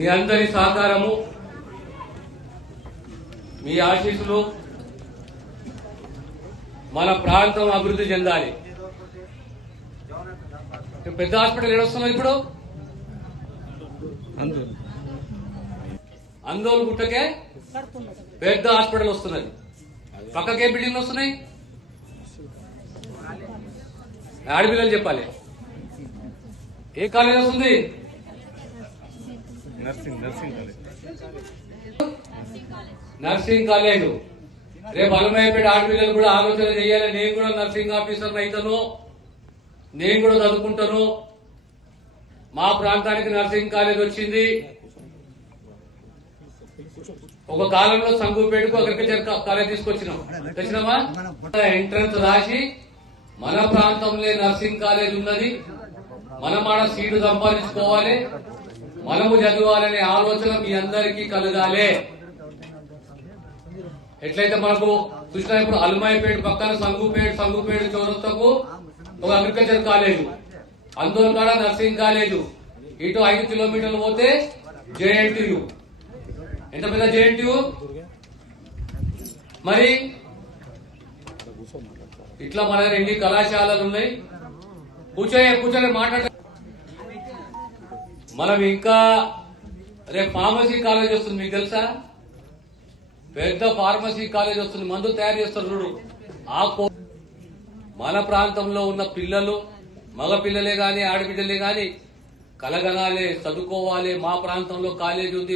మీ అందరి సహకారము, మీ ఆశీస్సులు మన ప్రాంతం అభివృద్ధి చెందాలి. పెద్ద హాస్పిటల్ ఏడొస్తున్నది ఇప్పుడు అందోలు గుట్టకే పెద్ద హాస్పిటల్ వస్తున్నది. పక్కకే బిల్డింగ్లు వస్తున్నాయి. ఆడపిల్లలు చెప్పాలి ఏ కాలేజ్ వస్తుంది? Nursing college. రేపు అలమయ్యపేట ఆడపిల్లలు కూడా ఆలోచన చేయాలి. నేను కూడా నర్సింగ్ ఆఫీసర్ అయితాను, నేను కూడా చదువుకుంటాను. మా ప్రాంతానికి నర్సింగ్ కాలేజ్ వచ్చింది. ఒక కాలంలో సంగూపేటకు అగ్రికల్చర్ కాలేజ్ తెచ్చినామా? ఎంట్రన్స్ రాసి మన ప్రాంతంలో నర్సింగ్ కాలేజ్ ఉన్నది, మనం ఆడ సీటు సంపాదించుకోవాలి, మనము చదవాలనే ఆలోచన మీ అందరికీ కలగాలి. ఎట్లయితే మనకు చూసినా ఇప్పుడు అల్మాయిపేట పక్కన సంగూపేట చౌరస్తకు ఒక అగ్రికల్చర్ కాలేజ్, అందరూ కాడ నర్సింగ్ కాలేజ్, ఇటు 5 కిలోమీటర్లు పోతే జేఎన్టీయు. ఎంత పెద్ద జేఎన్టీయు మరి. ఇట్లా మన దగ్గర ఎన్ని కళాశాలలు ఉన్నాయి. కూర్చొని మాట్లాడ. మనం ఇంకా రేపు ఫార్మసీ కాలేజ్ వస్తుంది, మీకు తెలుసా? పెద్ద ఫార్మసీ కాలేజ్ వస్తుంది, మందు తయారు చేస్తారు చూడు. ఆ మన ప్రాంతంలో ఉన్న పిల్లలు, మగ పిల్లలే గాని ఆడబిడ్డలే గాని కలగనాలే, చదువుకోవాలి. మా ప్రాంతంలో కాలేజ్ ఉంది.